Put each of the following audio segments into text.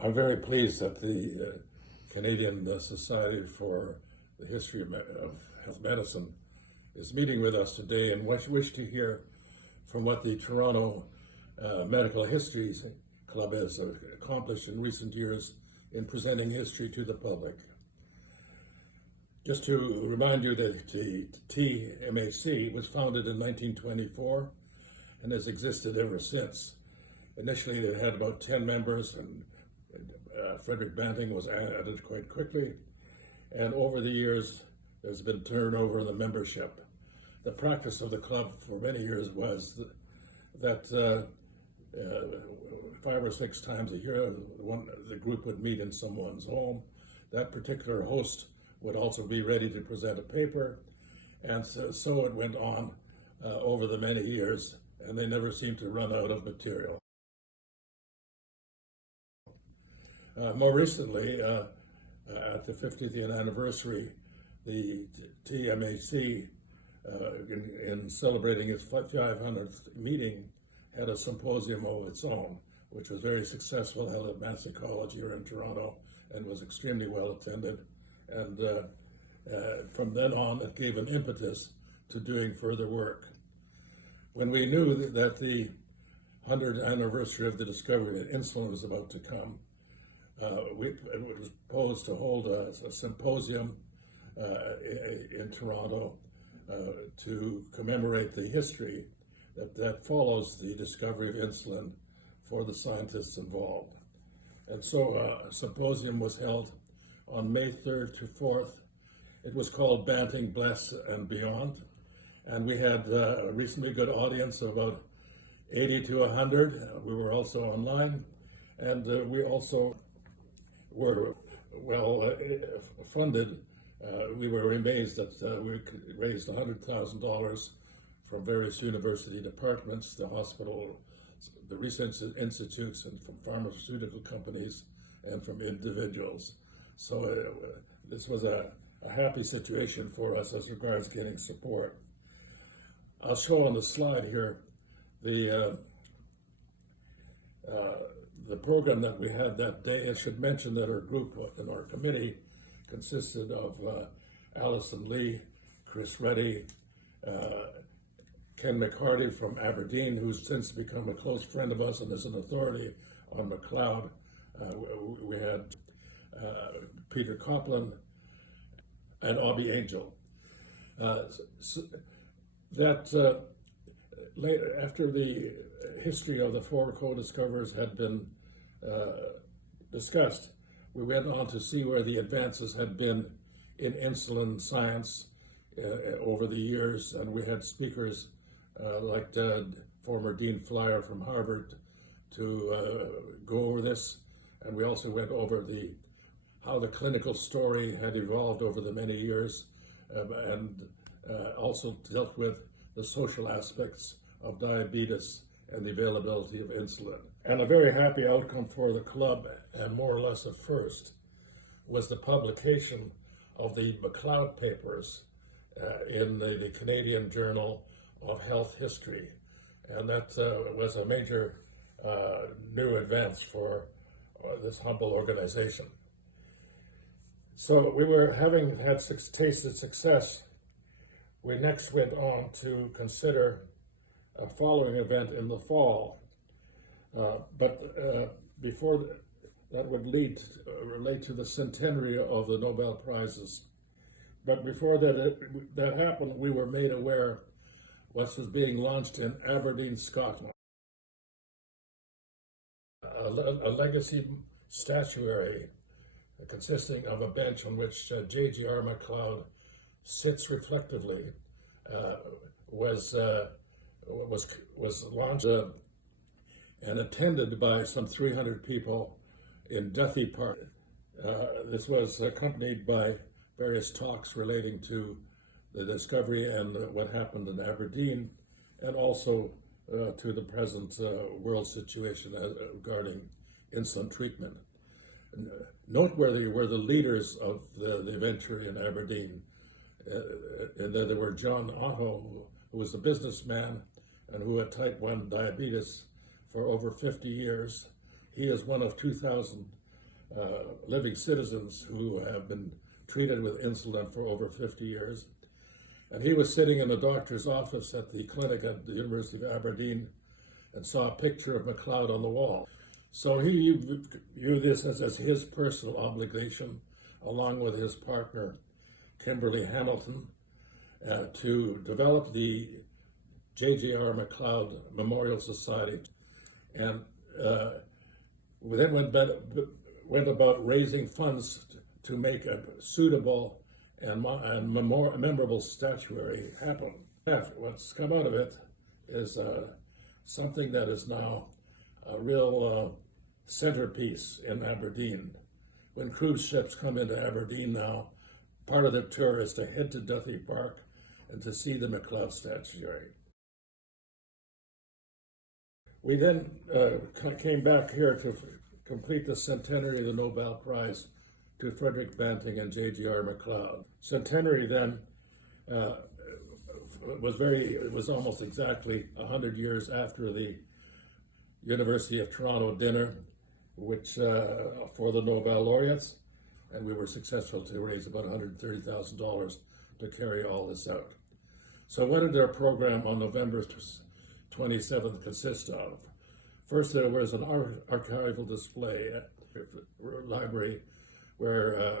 I'm very pleased that the Canadian Society for the History of Health Medicine is meeting with us today and wish to hear from what the Toronto Medical Histories Club has accomplished in recent years in presenting history to the public. Just to remind you that the TMAC was founded in 1924 and has existed ever since. Initially, it had about 10 members, and Frederick Banting was added quite quickly. And over the years, there's been turnover in the membership. The practice of the club for many years was that 5 or 6 times a year, the group would meet in someone's home. That particular host would also be ready to present a paper. And so it went on over the many years, and they never seemed to run out of material. More recently, at the 50th anniversary, the TMAC, in celebrating its 500th meeting, had a symposium of its own, which was very successful, held at Massey College here in Toronto, and was extremely well attended. And from then on, it gave an impetus to doing further work. When we knew that the 100th anniversary of the discovery that insulin was about to come, it was proposed to hold a symposium in Toronto to commemorate the history that follows the discovery of insulin for the scientists involved. And so a symposium was held on May 3rd to 4th. It was called Banting, Bless, and Beyond. And we had a reasonably good audience of about 80 to 100. We were also online. And we also were well funded. We were amazed that we raised $100,000 from various university departments, the hospital, the research institutes, and from pharmaceutical companies and from individuals. So this was a happy situation for us as regards getting support. I'll show on the slide here the program that we had that day. I should mention that our group in our committee consisted of Allison Lee, Chris Reddy, Ken McCarty from Aberdeen, who's since become a close friend of us and is an authority on McLeod. We had Peter Copland and Aubie Angel. Later, after the history of the 4 co-discoverers had been discussed, we went on to see where the advances had been in insulin science over the years, and we had speakers like former Dean Flyer from Harvard to go over this, and we also went over how the clinical story had evolved over the many years, and also dealt with the social aspects of diabetes and the availability of insulin. And a very happy outcome for the club, and more or less a first, was the publication of the McLeod papers in the Canadian Journal of Health History. And that was a major new advance for this humble organization. So we were having had tasted success. We next went on to consider a following event in the fall. But before that would relate to the centenary of the Nobel Prizes. But before that happened, we were made aware what was being launched in Aberdeen, Scotland. A legacy statuary consisting of a bench on which J.G.R. McLeod sits reflectively was launched and attended by some 300 people in Duthie Park. This was accompanied by various talks relating to the discovery and what happened in Aberdeen, and also to the present world situation regarding insulin treatment. Noteworthy were the leaders of the venture in Aberdeen. And there were John Otto, who was a businessman and who had type 1 diabetes for over 50 years. He is one of 2,000 living citizens who have been treated with insulin for over 50 years. And he was sitting in a doctor's office at the clinic at the University of Aberdeen and saw a picture of MacLeod on the wall. So he viewed this as his personal obligation, along with his partner, Kimberly Hamilton, to develop the J.J.R. MacLeod Memorial Society. And we then went about raising funds to make a suitable and memorable statuary happen. What's come out of it is something that is now a real centerpiece in Aberdeen. When cruise ships come into Aberdeen now, part of the tour is to head to Duthie Park and to see the MacLeod statuary. We then came back here to complete the centenary of the Nobel Prize to Frederick Banting and J.G.R. MacLeod. Centenary then it was almost exactly 100 years after the University of Toronto dinner, which for the Nobel laureates, and we were successful to raise about $130,000 to carry all this out. So what did our program on November 27th consist of? First, there was an archival display at the library where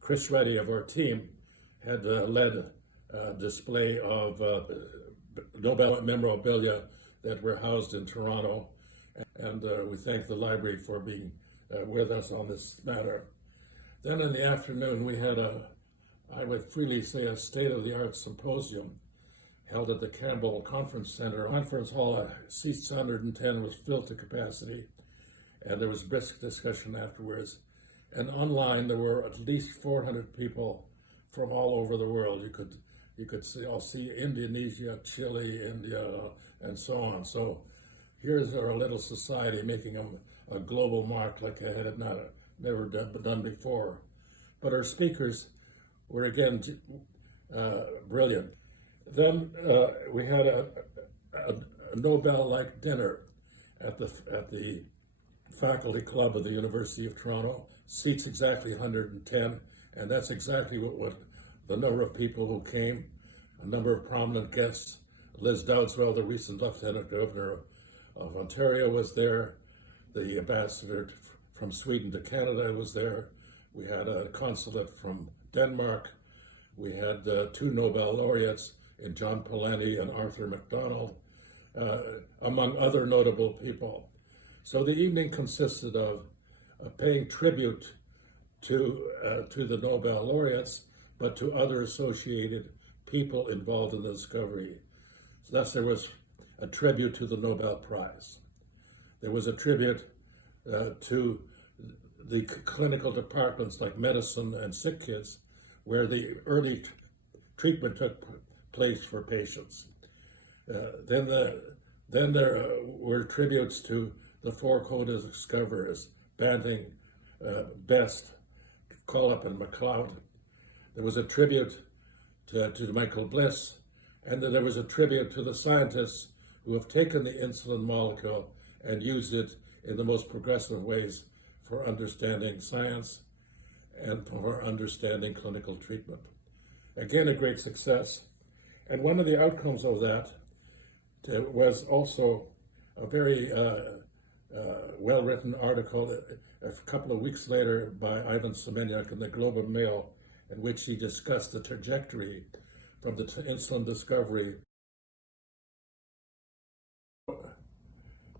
Chris Reddy of our team had led a display of Nobel memorabilia that were housed in Toronto. And we thank the library for being with us on this matter. Then in the afternoon, we had I would freely say, a state-of-the-art symposium held at the Campbell Conference Center. Conference hall, seats 110, was filled to capacity, and there was brisk discussion afterwards. And online, there were at least 400 people from all over the world. You could see Indonesia, Chile, India, and so on. So here's our little society making a global mark like I had never done before. But our speakers were again brilliant. Then we had a Nobel-like dinner at the faculty club of the University of Toronto. Seats exactly 110, and that's exactly what the number of people who came. A number of prominent guests. Liz Dowdeswell, the recent Lieutenant Governor of Ontario, was there. The ambassador from Sweden to Canada was there. We had a consulate from Denmark. We had two Nobel laureates in John Polanyi and Arthur MacDonald, among other notable people. So the evening consisted of paying tribute to the Nobel laureates, but to other associated people involved in the discovery. So thus there was a tribute to the Nobel Prize. There was a tribute to the clinical departments like medicine and sick kids, where the early treatment took place for patients. Then there were tributes to the four co-discoverers, Banting, Best, Collip, and MacLeod. There was a tribute to Michael Bliss, and then there was a tribute to the scientists who have taken the insulin molecule and used it in the most progressive ways for understanding science and for understanding clinical treatment. Again, a great success. And one of the outcomes of that was also a very well-written article a couple of weeks later by Ivan Semeniuk in the Globe and Mail, in which he discussed the trajectory from the insulin discovery.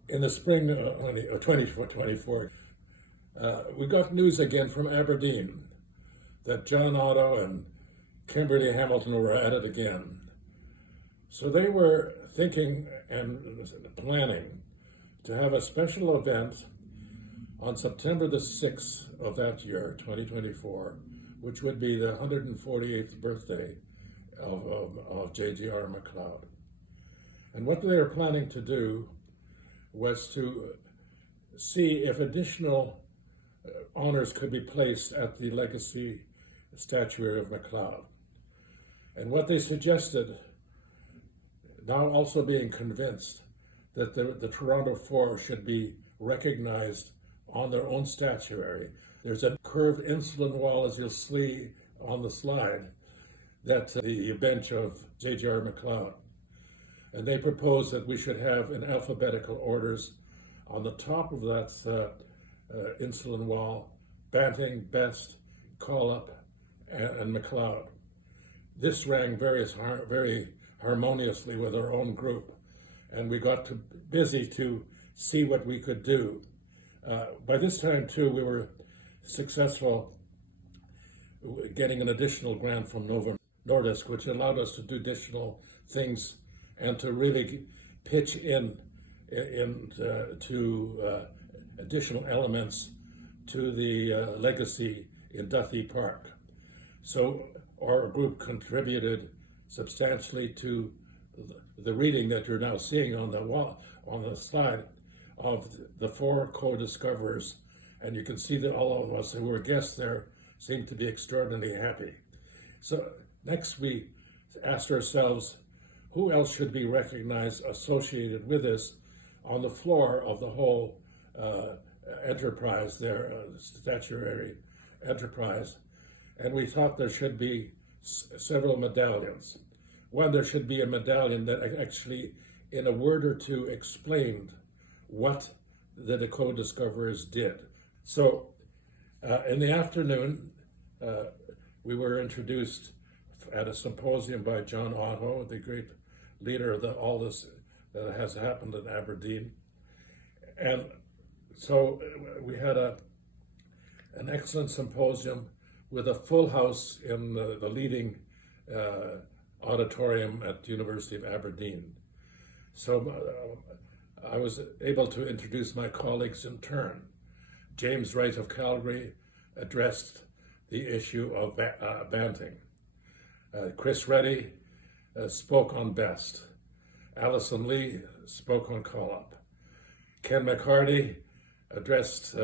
In the spring of 2024, we got news again from Aberdeen that John Otto and Kimberly Hamilton were at it again. So they were thinking and planning to have a special event on September the 6th of that year, 2024, which would be the 148th birthday of J.G.R. MacLeod. And what they were planning to do was to see if additional honors could be placed at the legacy statuary of MacLeod. And what they suggested, now also being convinced that the Toronto Four should be recognized on their own statuary, There's a curved insulin wall, as you'll see on the slide, that's the bench of J.J.R. McLeod. And they propose that we should have in alphabetical orders on the top of that insulin wall, Banting, Best, Collop, and McLeod. This rang very harmoniously with our own group, and we got busy to see what we could do. By this time, too, we were successful getting an additional grant from Novo Nordisk, which allowed us to do additional things and to really pitch in to additional elements to the legacy in Duthie Park. So our group contributed substantially to the reading that you're now seeing on the wall, on the slide, of the 4 co-discoverers, and you can see that all of us who were guests there seemed to be extraordinarily happy. So next we asked ourselves, who else should be recognized associated with this on the floor of the whole enterprise there, statuary enterprise? And we thought there should be several medallions. One, there should be a medallion that actually, in a word or two, explained what the co-discoverers did. So in the afternoon, we were introduced at a symposium by John Otto, the great leader of all this that has happened in Aberdeen. And so we had an excellent symposium with a full house in the leading auditorium at the University of Aberdeen. So I was able to introduce my colleagues in turn. James Wright of Calgary addressed the issue of Banting. Chris Reddy spoke on Best. Alison Lee spoke on Collop. Ken McCarty addressed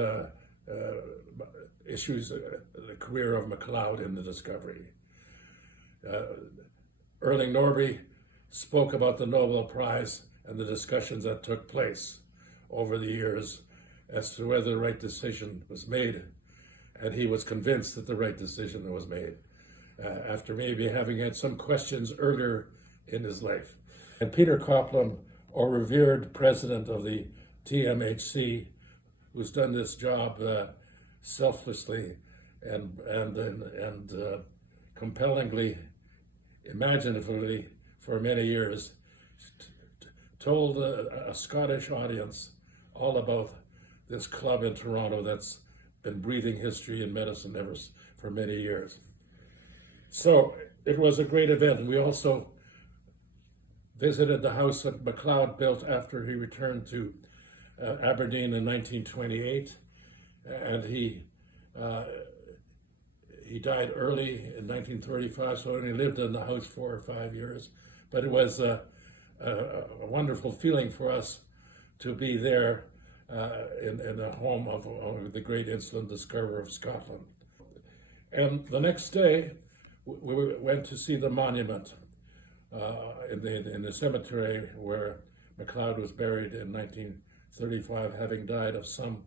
issues, the career of McLeod in the discovery. Erling Norby spoke about the Nobel Prize and the discussions that took place over the years as to whether the right decision was made, and he was convinced that the right decision was made, after maybe having had some questions earlier in his life. And Peter Copeland, our revered president of the TMHC, who's done this job selflessly and compellingly, imaginatively for many years, told a Scottish audience all about this club in Toronto that's been breathing history in medicine for many years. So it was a great event. We also visited the house that McLeod built after he returned to Aberdeen in 1928, and he died early in 1935, so he only lived in the house 4 or 5 years. But it was a wonderful feeling for us to be there in the home of the great insulin discoverer of Scotland. And the next day, we went to see the monument in the cemetery where McLeod was buried in 1935, having died of some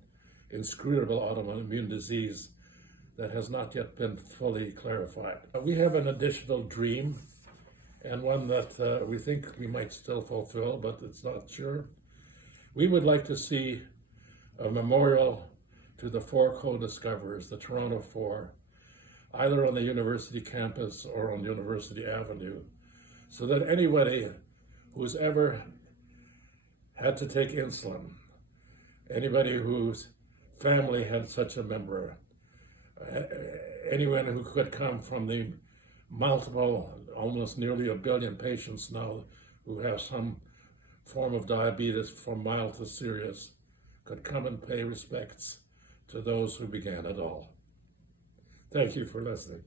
inscrutable autoimmune disease that has not yet been fully clarified. We have an additional dream, and one that we think we might still fulfill, but it's not sure. We would like to see a memorial to the 4 co-discoverers, the Toronto 4, either on the university campus or on University Avenue, so that anybody who's ever had to take insulin, anybody whose family had such a member, anyone who could come from the multiple, almost nearly 1 billion patients now who have some form of diabetes from mild to serious, could come and pay respects to those who began it all. Thank you for listening.